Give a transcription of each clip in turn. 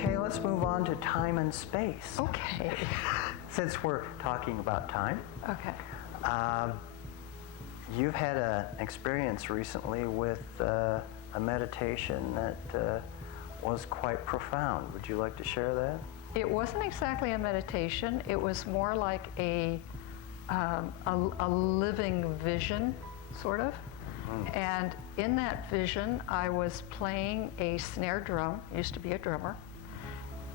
Okay, let's move on to time and space. Okay. Since we're talking about time. Okay. You've had an experience recently with a meditation that was quite profound. Would you like to share that? It wasn't exactly a meditation. It was more like a living vision, sort of. And in that vision, I was playing a snare drum. I used to be a drummer.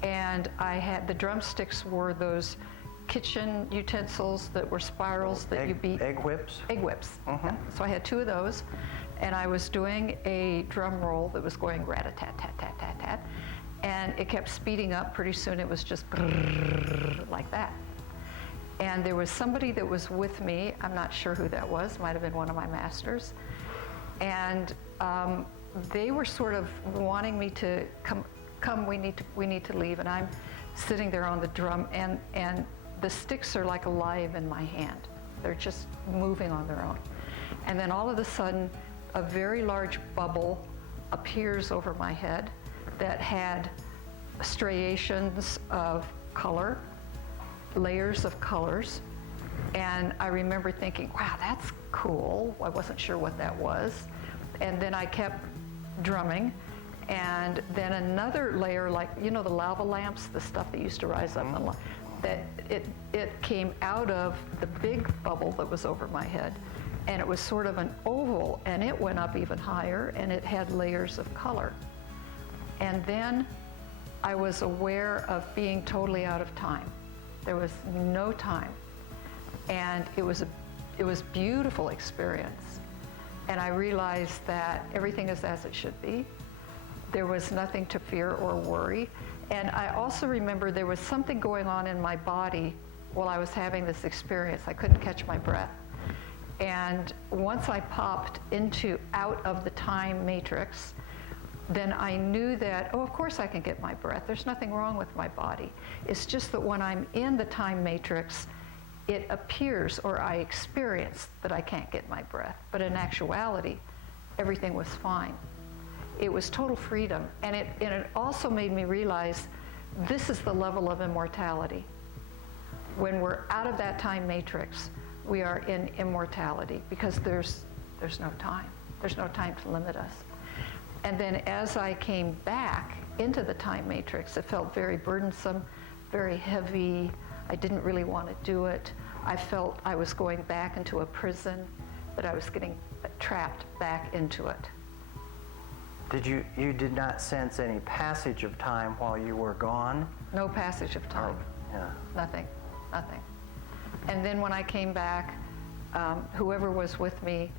And I had, the drumsticks were those kitchen utensils that were spirals that you beat. Egg whips? Egg whips. So I had 2 of those, and I was doing a drum roll that was going rat-a-tat-tat-tat-tat-tat, and it kept speeding up. Pretty soon it was just like that. And there was somebody that was with me. I'm not sure who that was. Might have been one of my masters. And they were sort of wanting me to come. We need to leave. And I'm sitting there on the drum, and the sticks are like alive in my hand. They're just moving on their own. And then all of a sudden, a very large bubble appears over my head that had striations of color, layers of colors. And I remember thinking, wow, that's cool. I wasn't sure what that was. And then I kept drumming. And then another layer, like, you know, the lava lamps, the stuff that used to rise up, that it came out of the big bubble that was over my head. And it was sort of an oval, and it went up even higher, and it had layers of color. And then I was aware of being totally out of time. There was no time. And it was a beautiful experience. And I realized that everything is as it should be. There was nothing to fear or worry. And I also remember there was something going on in my body while I was having this experience. I couldn't catch my breath. And once I popped out of the time matrix, then I knew that, oh, of course I can get my breath. There's nothing wrong with my body. It's just that when I'm in the time matrix, it appears, or I experience, that I can't get my breath. But in actuality, everything was fine. It was total freedom. And it also made me realize this is the level of immortality. When we're out of that time matrix, we are in immortality, because there's no time. There's no time to limit us. And then as I came back into the time matrix, it felt very burdensome, very heavy. I didn't really want to do it. I felt I was going back into a prison, that I was getting trapped back into it. You did not sense any passage of time while you were gone? No passage of time. Oh, yeah. Nothing. And then when I came back, whoever was with me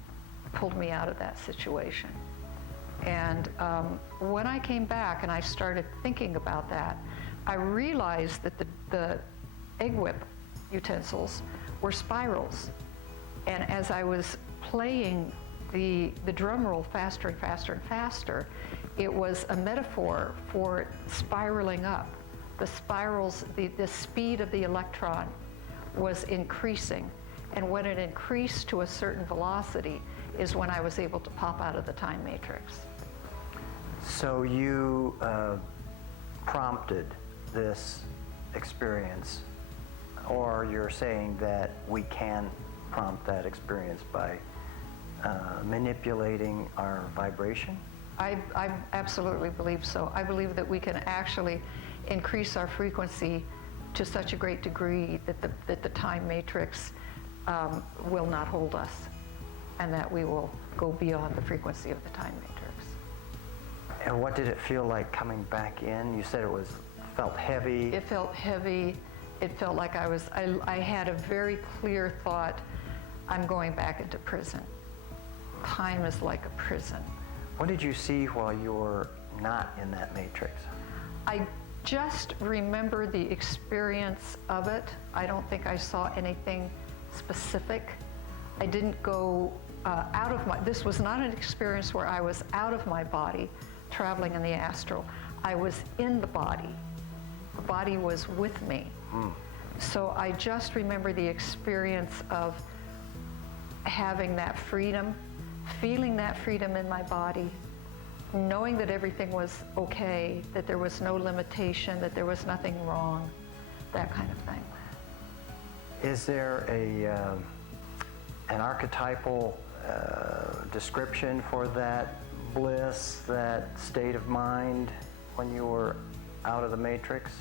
pulled me out of that situation. And when I came back and I started thinking about that, I realized that the egg whip utensils were spirals. And as I was playing the drum roll faster and faster and faster, it was a metaphor for spiraling up. The spirals, the speed of the electron was increasing. And when it increased to a certain velocity is when I was able to pop out of the time matrix. So you prompted this experience, or you're saying that we can prompt that experience by manipulating our vibration? I absolutely believe so. I believe that we can actually increase our frequency to such a great degree that the time matrix will not hold us, and that we will go beyond the frequency of the time matrix. And what did it feel like coming back in? You said felt heavy. It felt heavy. It felt like I had a very clear thought, I'm going back into prison. Time is like a prison. What did you see while you were not in that matrix? I just remember the experience of it. I don't think I saw anything specific. I didn't go out of this was not an experience where I was out of my body, traveling in the astral. I was in the body. The body was with me. So I just remember the experience of having that freedom, feeling that freedom in my body, knowing that everything was okay, that there was no limitation, that there was nothing wrong, that kind of thing. Is there an archetypal description for that bliss, that state of mind when you were out of the matrix?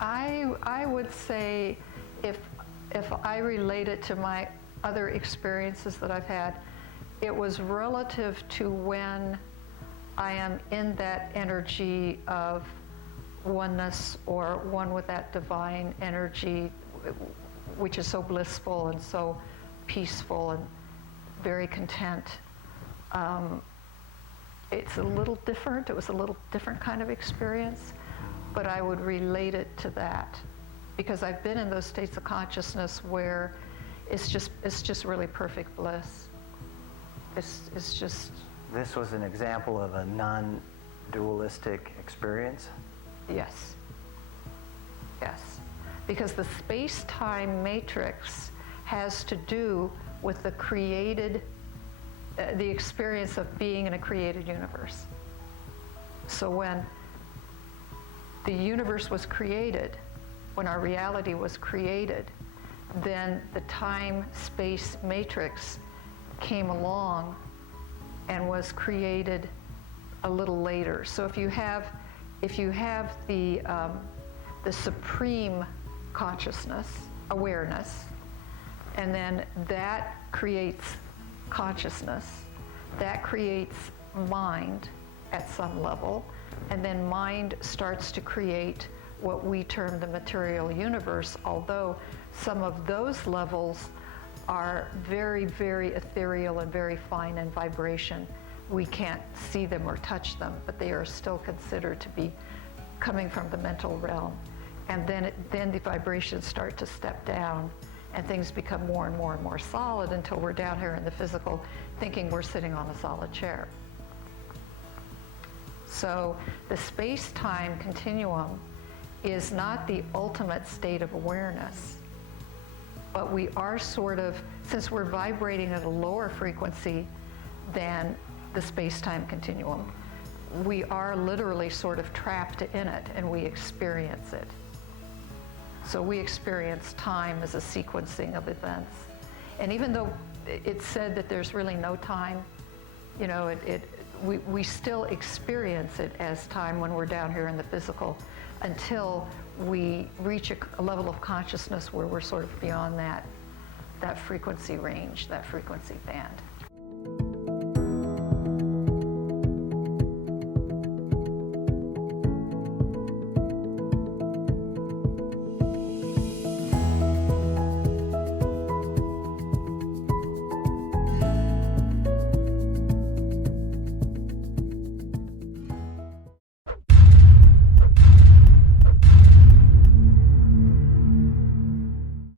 I would say if I relate it to my other experiences that I've had, it was relative to when I am in that energy of oneness or one with that divine energy, which is so blissful and so peaceful and very content. It's a little different. It was a little different kind of experience, but I would relate it to that because I've been in those states of consciousness where it's just really perfect bliss. It's just. This was an example of a non-dualistic experience? Yes. Yes. Because the space-time matrix has to do with the created, the experience of being in a created universe. So when the universe was created, when our reality was created, then the time-space matrix came along and was created a little later. So if you have the supreme consciousness, awareness, and then that creates consciousness, that creates mind at some level, and then mind starts to create what we term the material universe, although some of those levels are very, very ethereal and very fine in vibration. We can't see them or touch them, but they are still considered to be coming from the mental realm. And then the vibrations start to step down and things become more and more and more solid until we're down here in the physical thinking we're sitting on a solid chair. So the space-time continuum is not the ultimate state of awareness, but we are sort of, since we're vibrating at a lower frequency than the space-time continuum, we are literally sort of trapped in it and we experience it. So we experience time as a sequencing of events. And even though it's said that there's really no time, you know, we still experience it as time when we're down here in the physical until we reach a level of consciousness where we're sort of beyond that frequency range, that frequency band.